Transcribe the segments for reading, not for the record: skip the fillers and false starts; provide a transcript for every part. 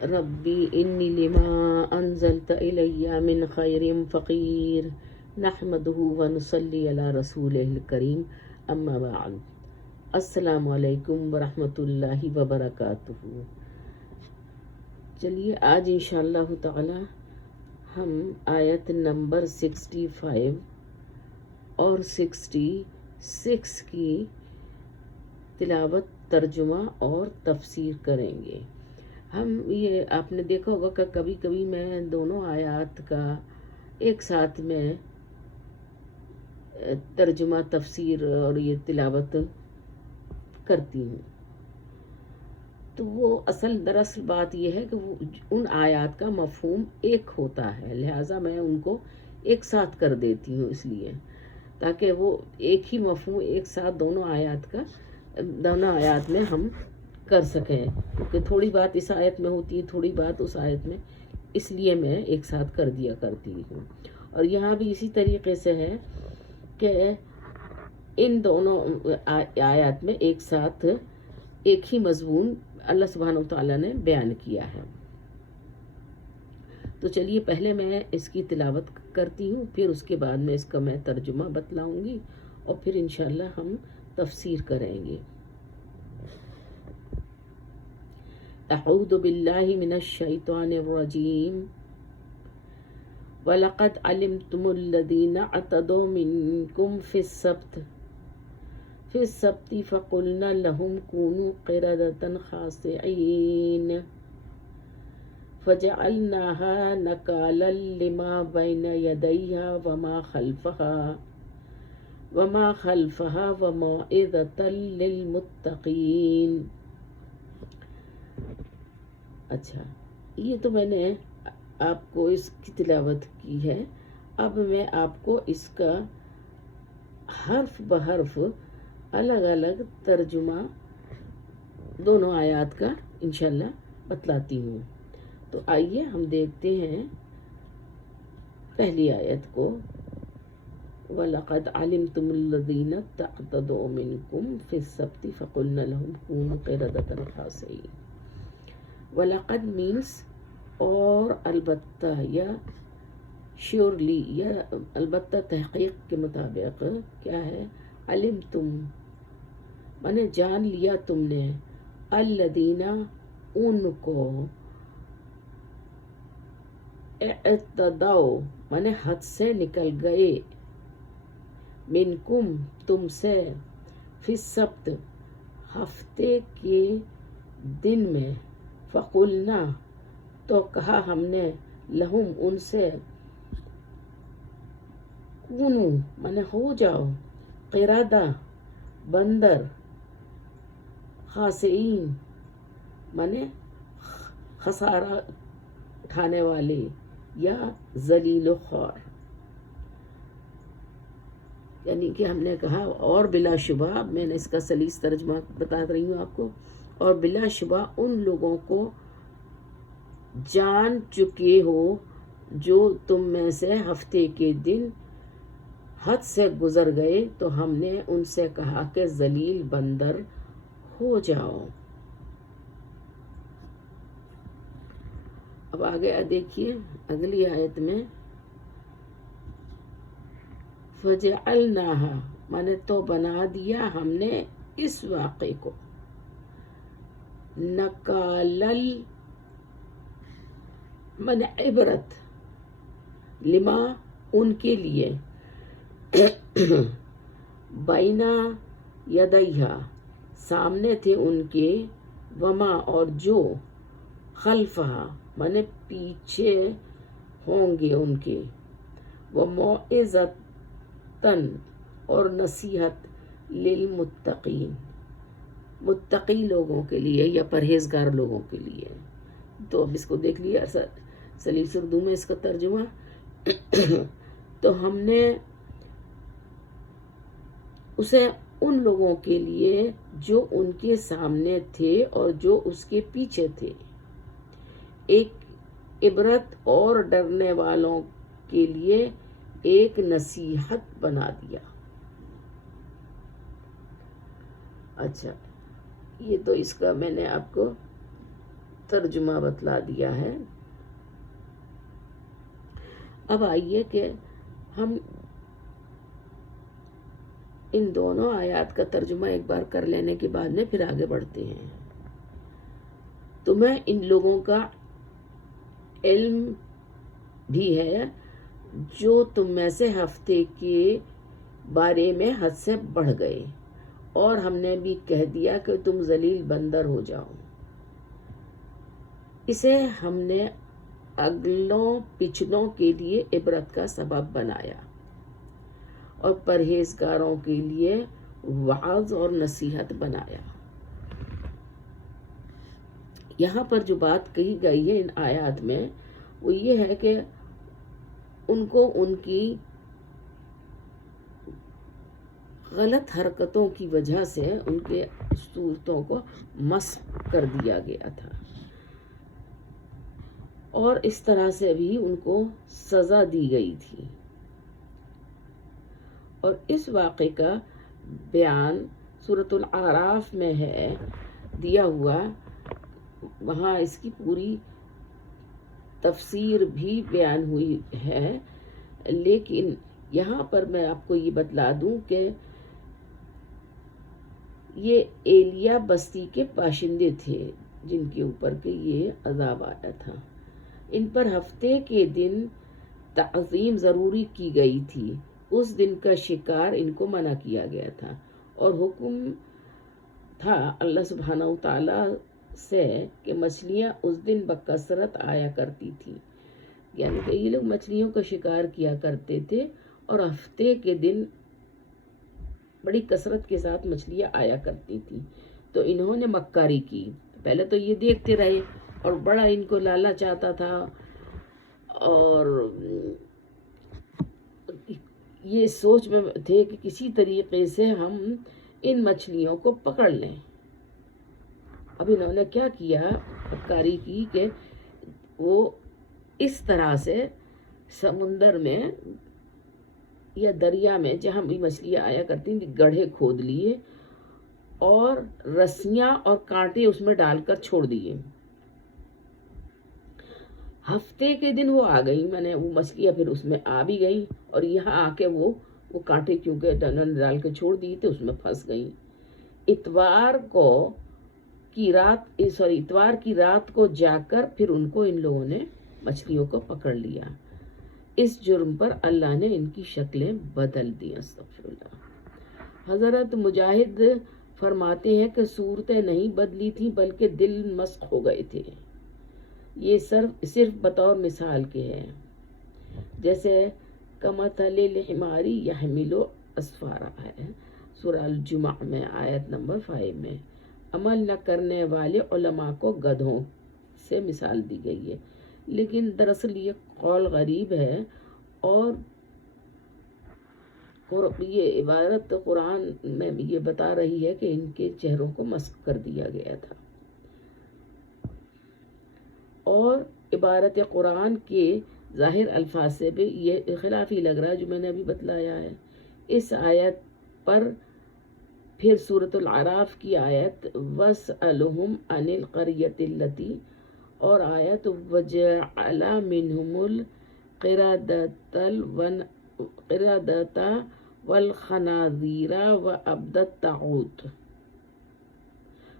ربی انی لما انزلت الی من خیر فقیر نحمده ونصلی علی رسولہ الکریم اما بعد۔ السلام علیکم ورحمۃ اللہ وبرکاتہ۔ چلیے آج انشاءاللہ تعالی ہم آیت نمبر 65 اور 66 کی تلاوت، ترجمہ اور تفسیر کریں گے۔ ہم یہ آپ نے دیکھا ہوگا کہ کبھی کبھی میں دونوں آیات کا ایک ساتھ میں ترجمہ، تفسیر اور یہ تلاوت کرتی ہوں، تو وہ دراصل بات یہ ہے کہ وہ ان آیات کا مفہوم ایک ہوتا ہے، لہٰذا میں ان کو ایک ساتھ کر دیتی ہوں، اس لیے تاکہ وہ ایک ہی مفہوم ایک ساتھ دونوں آیات میں ہم کر سکیں، کیونکہ تھوڑی بات اس آیت میں ہوتی ہے، تھوڑی بات اس آیت میں، اس لیے میں ایک ساتھ کر دیا کرتی ہوں۔ اور یہاں بھی اسی طریقے سے ہے کہ ان دونوں آیات میں ایک ساتھ ایک ہی مضمون اللہ سبحانہ وتعالیٰ نے بیان کیا ہے۔ تو چلیے پہلے میں اس کی تلاوت کرتی ہوں، پھر اس کے بعد میں اس کا میں ترجمہ بتلاؤں گی اور پھر انشاءاللہ ہم تفسیر کریں گے۔ اعوذ باللہ من الشیطان الرجیم وَلَقَدْ عَلِمْتُمُ الَّذِينَ اعْتَدَوْا مِنْكُمْ فِي السَّبْتِ فَقُلْنَا لَهُمْ كُونُوا قِرَدَةً خَاسِئِينَ فَجَعَلْنَاهَا نَكَالًا لِمَا بَيْنَ يَدَيْهَا وَمَا خَلْفَهَا وَمَوْعِظَةً لِلْمُتَّقِينَ۔ اچھا، یہ تو میں نے آپ کو اس کی تلاوت کی ہے، اب میں آپ کو اس کا حرف بحرف الگ الگ ترجمہ دونوں آیات کا انشاءاللہ بتلاتی ہوں۔ تو آئیے ہم دیکھتے ہیں پہلی آیت کو۔ وَلَقَدْ عَلِمْتُمُ الَّذِينَ اعْتَدَوْا مِنْكُمْ فِي السَّبْتِ فَقُلْنَا لَهُمْ كُونُوا قِرَدَةً خَاسِئِينَ۔ وَلَقَدْ means اور البتہ یا شیورلی یا البتہ تحقیق کے مطابق کیا ہے، علم تم مانے جان لیا تم نے، الذین ان کو، اعتدوا مانے حد سے نکل گئے، منکم تم سے، فی السبت ہفتے کے دن میں، فقلنا تو کہا ہم نے، لہم ان سے، کونو مانے ہو جاؤ، قردہ بندر، خاسئین مانے خسارہ اٹھانے والے یا ذلیل و خوار۔ یعنی کہ ہم نے کہا اور بلا شبہ، میں نے اس کا سلیس ترجمہ بتا رہی ہوں آپ کو، اور بلا شبہ ان لوگوں کو جان چکے ہو جو تم میں سے ہفتے کے دن حد سے گزر گئے، تو ہم نے ان سے کہا کہ ذلیل بندر ہو جاؤ۔ اب آگے دیکھیے اگلی آیت میں، فَجَعَلْنَاهَا مانے تو بنا دیا ہم نے اس واقعے کو، نَكَالًا مانے عبرت، لما ان کے لیے، بینا یدیہا سامنے تھے ان کے، وما اور جو، خلفہا مانے پیچھے ہوں گے ان کے، وموعظۃً اور نصیحت، للمتقین متقی لوگوں کے لیے یا پرہیزگار لوگوں کے لیے۔ تو اب اس کو دیکھ لیا سلیس اردو میں اس کا ترجمہ۔ تو ہم نے اسے ان لوگوں کے لیے جو ان کے سامنے تھے اور جو اس کے پیچھے تھے، ایک عبرت اور ڈرنے والوں کے لیے ایک نصیحت بنا دیا۔ اچھا، یہ تو اس کا میں نے آپ کو ترجمہ بتلا دیا ہے۔ اب آئیے کہ ہم ان دونوں آیات کا ترجمہ ایک بار کر لینے کے بعد میں پھر آگے بڑھتے ہیں۔ تمہیں ان لوگوں کا علم بھی ہے جو تم میں سے ہفتے کے بارے میں حد سے بڑھ گئے، اور ہم نے بھی کہہ دیا کہ تم ذلیل بندر ہو جاؤ۔ اسے ہم نے اگلوں پچھلوں کے لیے عبرت کا سبب بنایا اور پرہیزگاروں کے لیے وعظ اور نصیحت بنایا۔ یہاں پر جو بات کہی گئی ہے ان آیات میں وہ یہ ہے کہ ان کو ان کی غلط حرکتوں کی وجہ سے ان کے صورتوں کو مسخ کر دیا گیا تھا، اور اس طرح سے بھی ان کو سزا دی گئی تھی۔ اور اس واقعے کا بیان سورۃ الاعراف میں ہے دیا ہوا، وہاں اس کی پوری تفسیر بھی بیان ہوئی ہے، لیکن یہاں پر میں آپ کو یہ بتلا دوں کہ یہ ایلیا بستی کے باشندے تھے جن کے اوپر کہ یہ عذاب آیا تھا۔ ان پر ہفتے کے دن تعظیم ضروری کی گئی تھی، اس دن کا شکار ان کو منع کیا گیا تھا، اور حکم تھا اللہ سبحانہ وتعالیٰ سے کہ مچھلیاں اس دن بکثرت آیا کرتی تھی، یعنی کہ یہ لوگ مچھلیوں کا شکار کیا کرتے تھے اور ہفتے کے دن بڑی کثرت کے ساتھ مچھلیاں آیا کرتی تھی۔ تو انہوں نے مکاری کی، پہلے تو یہ دیکھتے رہے اور بڑا ان کو لالچ آتا تھا، اور یہ سوچ میں تھے کہ کسی طریقے سے ہم ان مچھلیوں کو پکڑ لیں۔ اب انہوں نے کیا کیا، مکاری کی کہ وہ اس طرح سے سمندر میں یا دریا میں جہاں بھی مچھلیاں آیا کرتی تھیں گڑھے کھود لیے اور رسیاں اور کانٹے اس میں ڈال کر چھوڑ دیے۔ ہفتے کے دن وہ آ گئی، وہ مچھلیاں پھر اس میں آ بھی گئی، اور یہاں آ کے وہ کانٹے کیونکہ ڈال کے چھوڑ دیے تھے اس میں پھنس گئی۔ اتوار کی رات کو جا کر پھر ان کو ان لوگوں نے مچھلیوں کو پکڑ لیا۔ اس جرم پر اللہ نے ان کی شکلیں بدل دی۔ استغفر اللہ۔ حضرت مجاہد فرماتے ہیں کہ صورتیں نہیں بدلی تھیں بلکہ دل مسخ ہو گئے تھے۔ یہ صرف بطور مثال کے ہے، جیسے کمثل الحمار یحمل اسفارا ہے سورہ الجمعہ میں آیت نمبر 5 میں۔ عمل نہ کرنے والے علماء کو گدھوں سے مثال دی گئی ہے، لیکن دراصل یہ قول غریب ہے، اور یہ عبارت قرآن میں یہ بتا رہی ہے کہ ان کے چہروں کو مسخ کر دیا گیا تھا۔ اور عبارت قرآن کے ظاہر الفاظ سے بھی یہ خلافی لگ رہا ہے جو میں نے ابھی بتلایا ہے۔ اس آیت پر پھر سورۃ الاعراف کی آیت وَاسْأَلْهُمْ عَنِ الْقَرْيَةِ الَّتِي اور آیت وَجَعَلَ مِنْهُمُ الْقِرَدَةَ وَالْخَنَازِيرَ وَعَبْدَ الطَّاغُوتَ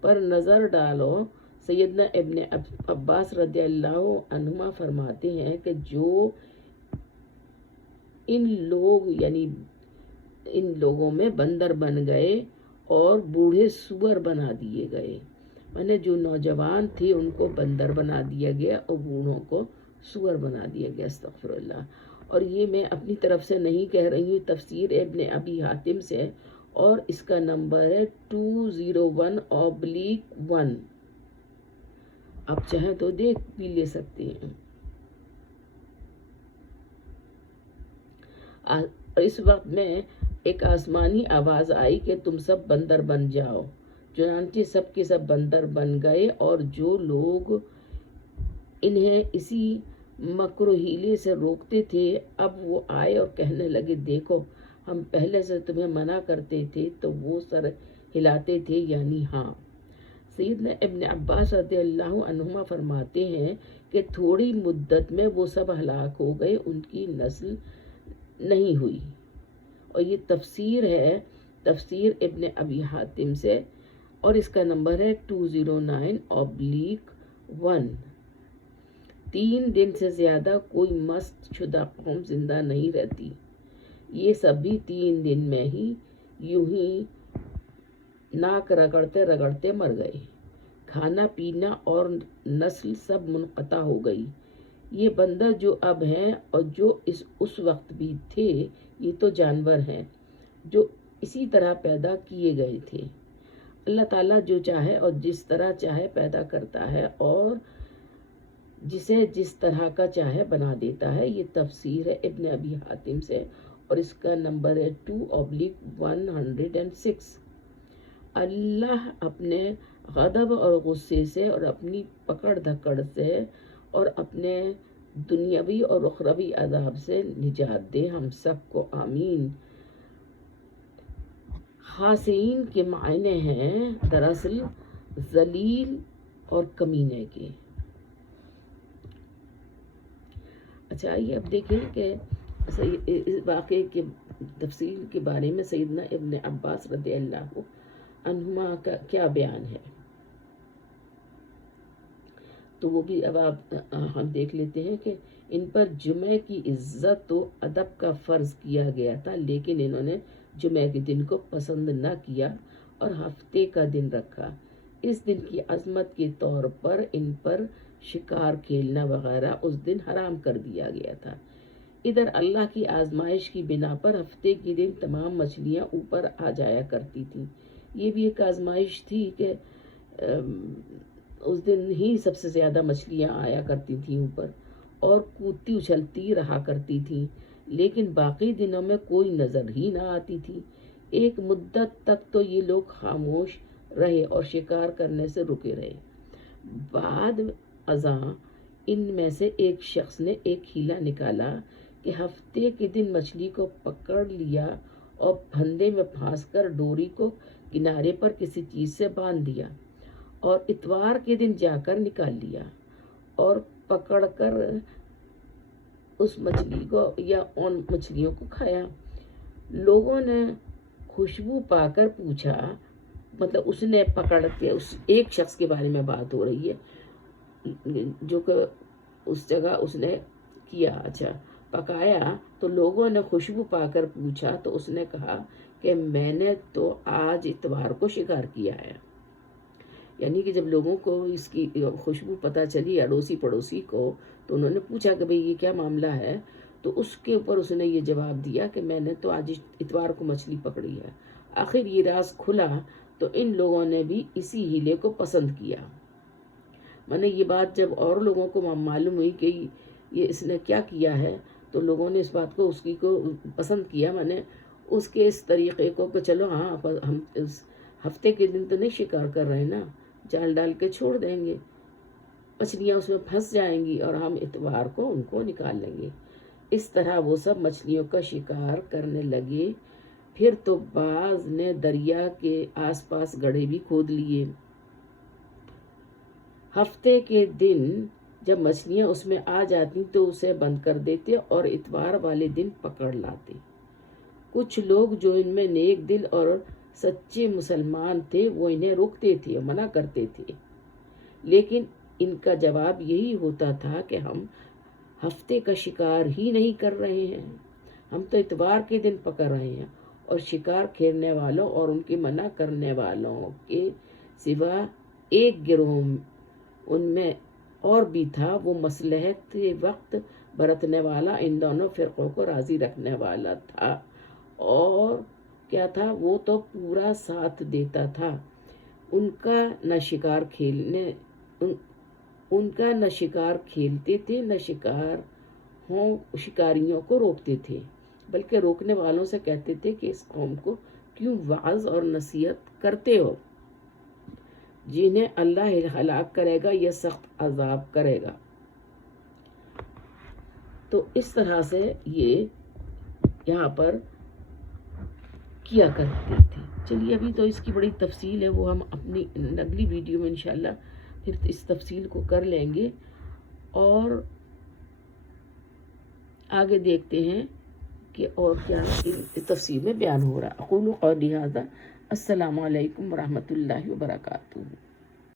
پر نظر ڈالو۔ سیدنا ابن عباس رضی اللہ عنہما فرماتے ہیں کہ جو ان لوگوں میں بندر بن گئے اور بوڑھے سور بنا دیے گئے، جو نوجوان تھے ان کو بندر بنا دیا گیا اور بوڑھوں کو سور بنا دیا گیا۔ استغفر اللہ۔ اور یہ میں اپنی طرف سے نہیں کہہ رہی ہوں، تفسیر ابن ابی حاتم سے، اور اس کا نمبر ہے 201/1۔ آپ چاہیں تو دیکھ بھی لے سکتے ہیں۔ اس وقت میں ایک آسمانی آواز آئی کہ تم سب بندر بن جاؤ، چنانچہ سب کے سب بندر بن گئے، اور جو لوگ انہیں اسی مکر و حیلے سے روکتے تھے اب وہ آئے اور کہنے لگے دیکھو ہم پہلے سے تمہیں منع کرتے تھے تو وہ سر ہلاتے تھے، یعنی ہاں۔ سیدنا ابن عباس رضی اللہ عنہما فرماتے ہیں کہ تھوڑی مدت میں وہ سب ہلاک ہو گئے، ان کی نسل نہیں ہوئی۔ اور یہ تفسیر ہے، تفسیر ابن ابی حاتم سے، اور اس کا نمبر ہے 209/1۔ 3 دن سے زیادہ کوئی مست شدہ قوم زندہ نہیں رہتی، یہ سب بھی 3 دن میں ہی یوں ہی ناک رگڑتے رگڑتے مر گئے۔ کھانا پینا اور نسل سب منقطع ہو گئی۔ یہ بندر جو اب ہیں اور جو اس وقت بھی تھے، یہ تو جانور ہیں جو اسی طرح پیدا کیے گئے تھے۔ اللہ تعالیٰ جو چاہے اور جس طرح چاہے پیدا کرتا ہے اور جسے جس طرح کا چاہے بنا دیتا ہے۔ یہ تفسیر ہے ابن ابی حاتم سے، اور اس کا نمبر ہے 2/106۔ اللہ اپنے غضب اور غصے سے اور اپنی پکڑ دھکڑ سے اور اپنے دنیاوی اور اخروی عذاب سے نجات دے ہم سب کو، آمین۔ خاسئین کے معنی ہیں دراصل ذلیل اور کمینے کے۔ اچھا، آئیے اب دیکھیں کہ اس واقعے کے تفصیل کے بارے میں سیدنا ابن عباس رضی اللہ عنہما کا کیا بیان ہے، تو وہ بھی اب ہم دیکھ لیتے ہیں کہ ان پر جمعہ کی عزت و ادب کا فرض کیا گیا تھا، لیکن انہوں نے جمعہ کے دن کو پسند نہ کیا اور ہفتے کا دن رکھا۔ اس دن کی عظمت کے طور پر ان پر شکار کھیلنا وغیرہ اس دن حرام کر دیا گیا تھا۔ ادھر اللہ کی آزمائش کی بنا پر ہفتے کے دن تمام مچھلیاں اوپر آ جایا کرتی تھیں۔ یہ بھی ایک آزمائش تھی کہ اس دن ہی سب سے زیادہ مچھلیاں آیا کرتی تھیں اوپر اور کودتی اچھلتی رہا کرتی تھیں، لیکن باقی دنوں میں کوئی نظر ہی نہ آتی تھی۔ ایک مدت تک تو یہ لوگ خاموش رہے اور شکار کرنے سے رکے رہے۔ بعد ازاں ان میں سے ایک شخص نے ایک ہیلا نکالا کہ ہفتے کے دن مچھلی کو پکڑ لیا اور پھندے میں پھانس کر ڈوری کو کنارے پر کسی چیز سے باندھ دیا اور اتوار کے دن جا کر نکال لیا اور پکڑ کر اس مچھلی کو یا ان مچھلیوں کو کھایا۔ لوگوں نے خوشبو پا کر پوچھا، مطلب اس نے پکڑ کے، اس ایک شخص کے بارے میں بات ہو رہی ہے جو کہ اس جگہ اس نے کیا، اچھا پکایا، تو لوگوں نے خوشبو پا کر پوچھا تو اس نے کہا کہ میں نے تو آج اتوار کو شکار کیا ہے۔ یعنی کہ جب لوگوں کو اس کی خوشبو پتہ چلی اڑوسی پڑوسی کو، تو انہوں نے پوچھا کہ بھئی یہ کیا معاملہ ہے، تو اس کے اوپر اس نے یہ جواب دیا کہ میں نے تو آج اتوار کو مچھلی پکڑی ہے۔ آخر یہ راز کھلا تو ان لوگوں نے بھی اسی ہیلے کو پسند کیا۔ میں نے یہ بات جب اور لوگوں کو معلوم ہوئی کہ یہ اس نے کیا کیا ہے، تو لوگوں نے اس بات کو پسند کیا۔ میں نے اس کے اس طریقے کو کہ چلو ہاں ہم اس ہفتے کے دن تو نہیں شکار کر رہے نا، جال ڈال کے چھوڑ دیں گے، مچھلیاں اس میں پھنس جائیں گی اور ہم اتوار کو ان کو نکال لیں گے۔ اس طرح وہ سب مچھلیوں کا شکار کرنے لگے۔ پھر تو بعض نے دریا کے آس پاس گڑھے بھی کھود لیے۔ ہفتے کے دن جب مچھلیاں اس میں آ جاتی تو اسے بند کر دیتے اور اتوار والے دن پکڑ لاتے۔ کچھ لوگ جو ان میں نیک دل اور سچے مسلمان تھے وہ انہیں روکتے تھے اور منع کرتے تھے، لیکن ان کا جواب یہی ہوتا تھا کہ ہم ہفتے کا شکار ہی نہیں کر رہے ہیں، ہم تو اتوار کے دن پکڑ رہے ہیں۔ اور شکار کھیلنے والوں اور ان کے منع کرنے والوں کے سوا ایک گروہ ان میں اور بھی تھا، وہ مصلحت کے وقت برتنے والا، ان دونوں فرقوں کو راضی رکھنے والا تھا۔ اور کیا تھا؟ وہ تو پورا ساتھ دیتا تھا، ان کا نہ شکار کھیلتے تھے نہ شکاریوں کو روکتے تھے، بلکہ روکنے والوں سے کہتے تھے کہ اس قوم کو کیوں وعظ اور نصیحت کرتے ہو، جنہیں اللہ ہلاک کرے گا یا سخت عذاب کرے گا۔ تو اس طرح سے یہ یہاں پر کیا کرتی تھی۔ چلیے ابھی تو اس کی بڑی تفصیل ہے، وہ ہم اپنی اگلی ویڈیو میں انشاءاللہ پھر اس تفصیل کو کر لیں گے، اور آگے دیکھتے ہیں کہ اور کیا تفصیل میں بیان ہو رہا۔ اقول قولی ھذا، السلام علیکم ورحمۃ اللہ وبرکاتہ۔